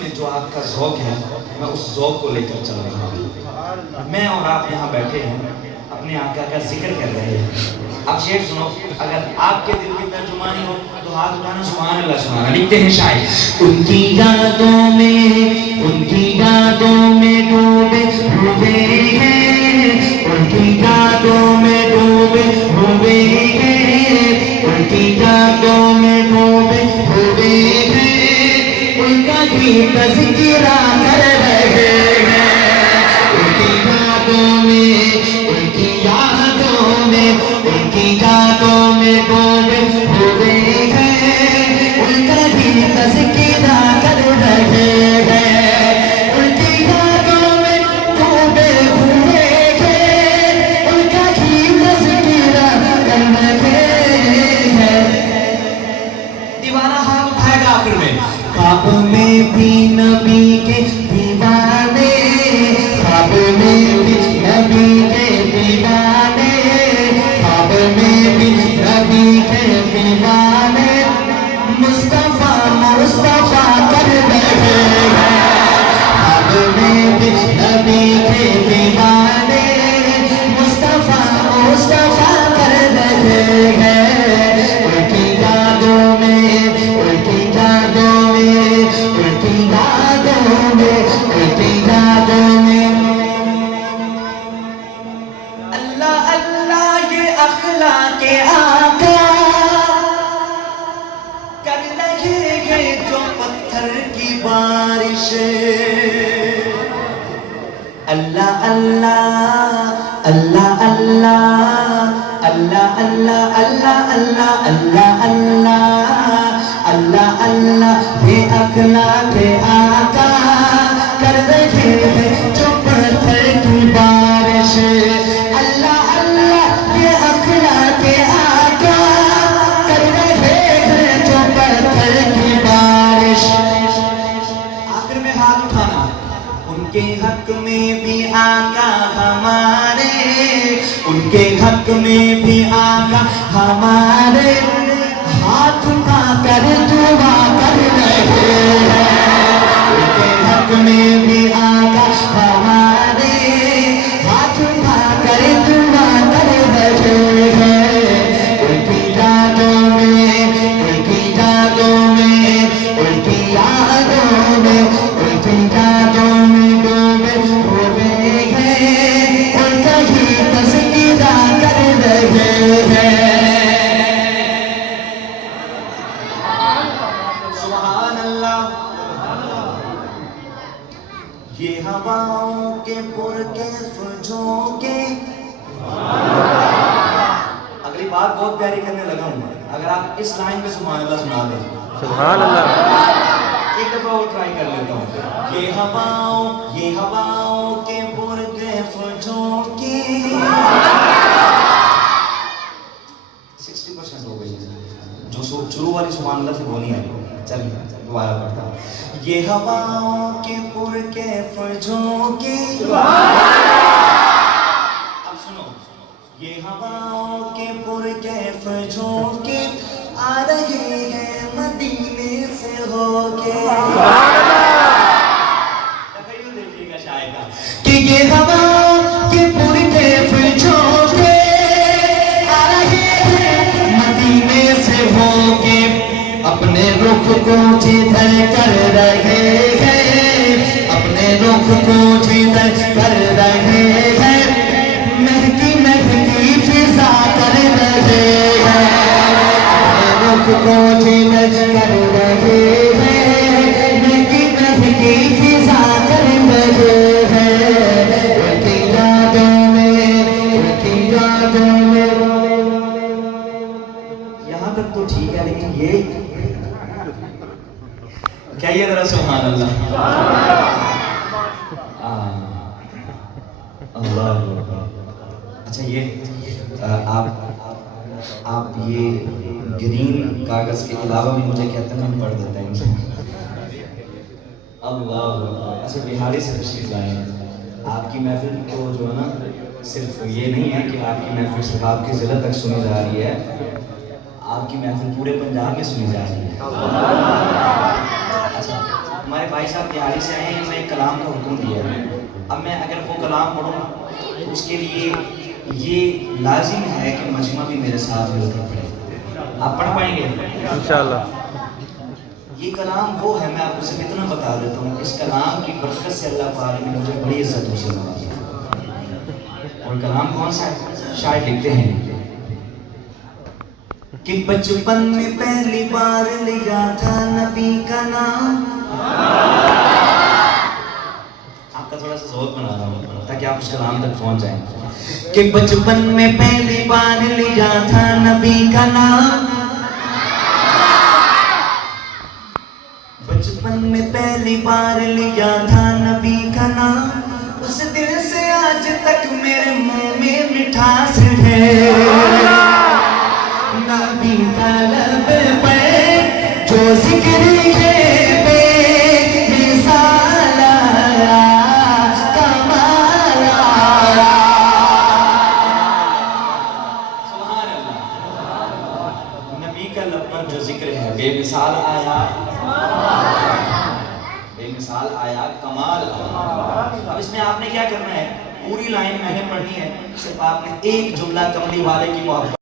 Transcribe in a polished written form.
میں جو آپ کا ذوق ہے میں اس ذوق کو لے کر چل رہا ہوں. میں اور آپ یہاں بیٹھے ہیں اپنے آقا کا ذکر کر رہے ہیں. اب شعر سنو, اگر آپ کے دل کی ترجمانی ہو تو ہاتھ اٹھانا سبحان اللہ سبحان اللہ. لکھتے ہیں شاعر ان کی یادوں میں ڈوبے ہوئے ہیں, ان کی یادوں میں ڈوبے ہوئے ہیں, ان کی یادوں میں ڈوبے ہوئے ہیں, ان کا بھی تذکرہ کر رہے ہیں. ان کی یادوں میں, ان کی یادوں میں, ان کی یادوں میں ڈوبے ہوئے ہیں, ان کا بھی تذکرہ کر رہے ہیں. ان کی یادوں میں ڈوبے ہوئے ہیں, ان کا بھی تذکرہ کر رہے ہیں. دیوانہ ہاتھ اٹھائے گا آخر میں. خواب میں بھی نبی کے دیوانے, خواب میں بھی نبی کے دیوانے, خواب میں بھی نبی کے دیوانے, مصطفیٰ مصطفیٰ کر رہے ہیں. خواب میں بھی نبی کے دیوانے, مصطفیٰ مصطفیٰ کر رہے ہیں. ان کی یادوں میں, ان کی یادوں میں, ان کی یادوں میں, ان کی یادوں میں. اللہ اللہ یہ اخلاق آقا کر رہے ہیں جو پتھر کی بارش. اللہ اللہ اللہ اللہ اللہ اللہ اللہ اللہ اللہ اللہ اللہ اللہ یہ اخلاق آقا کر رہے ہیں جو پتھر کی بارش. اللہ اللہ یہ اخلاق آقا کر رہے ہیں جو پتھر کی بارش. آخر میں ہاتھ اٹھانا. ان کے حق میں بھی آقا ہمارے, ان کے حق میں بھی آقا ہمارے, ہاتھ اٹھا کر دعا کر رہے ہیں. ان کے حق میں بھی آقا ہمارے, ہاتھ اٹھا کر دعا کر رہے ہیں. ان کی یادوں میں, ان کی یادوں میں, ان کی یادوں میں, ان کی یادوں میں ڈوبے ہوئے ہیں, ان کا ہی تذکرہ کر رہے ہیں. سبحان اللہ. یہ ہواؤں کے پرکیف جھونکے. اگلی بات بہت پیاری کرنے لگا ہوں. اگر آپ اس لائن پہ سبحان اللہ سنا دیں. سبحان اللہ. ایک دفعہ اور ٹرائی کر لیتا ہوں. یہ ہواؤں کے پرکیف جھونکے. 60% ہو گئی. جو شروع والی سبحان اللہ تھی وہ نہیں آئی. چلیے دوبارہ پڑھتا ہوں. یہ ہواؤں کے پرکیف جھونکے. اب سنو. یہ ہواؤں کے پرکیف جھونکے آ رہے ہیں مدینے سے ہو کے. تخیل دیکھیے گا شاید کہ یہ ہواؤں کے پرکیف جھونکے آ رہے ہیں مدینے سے ہو کے. اپنے رخ کو جدھر کر رہے ہیں, اپنے رخ کو جدھر کر رہے ہیں, مہکی مہکی فضا کر رہے ہیں. اپنے رخ کو جدھر کر رہے ہیں, مہکی مہکی فضا کر رہے ہیں. ان کی یادوں میں, ان کی یادوں میں. یہاں تک تو ٹھیک ہے, لیکن یہ کیا یہ ذرا سبحان اللہ. اللہ. اچھا یہ آپ یہ گرین کاغذ کے علاوہ بھی مجھے کہتے ہیں میں پڑھ دیتا ہوں. اللہ. اچھا بہاری سے تشریف لائے ہیں. آپ کی محفل کو جو ہے نا صرف یہ نہیں ہے کہ آپ کی محفل صرف آپ کے ضلع تک سنی جا رہی ہے, آپ کی محفل پورے پنجاب میں سنی جا رہی ہے. اچھا ہمارے بھائی بھائی صاحب دیہڑی سے آئے ہیں، میں کلام کا حکم دیا ہے، اب میں اگر وہ کلام پڑھوں تو اس کے لیے یہ لازم ہے کہ مجمع بھی میرے ساتھ مل کر پڑھے. آپ پڑھ پائیں گے؟ انشاءاللہ. یہ کلام وہ ہے، میں آپ کو صرف اتنا بتا دیتا ہوں، اس کلام کی برکت سے اللہ پاک نے مجھے بڑی عزتوں سے نوازا. اور کلام کون سا ہے؟ شاعر لکھتے ہیں کہ بچپن میں پہلی بار لیا تھا نبی کا نام. آپ کا تھوڑا سا ذوق بنا رہا ہوں تاکہ آپ اس کلام تک پہنچ جائیں. کہ بچپن میں پہلی بار لیا تھا نبی کا نام، بچپن میں پہلی بار لیا تھا نبی کا نام، اس دل سے آج تک میرے منہ میں مٹھاس ہے. نبی کا لب پہ جو ذکر ہے بے مثال آیا، کمال آیا. سبحان اللہ. نبی کا لب پر جو ذکر ہے بے مثال آیا، بے مثال آیا، کمال آیا. اب اس میں آپ نے کیا کرنا ہے، پوری لائن میں نے پڑھنی ہے، صرف آپ نے ایک جملہ کملی والے کی محبت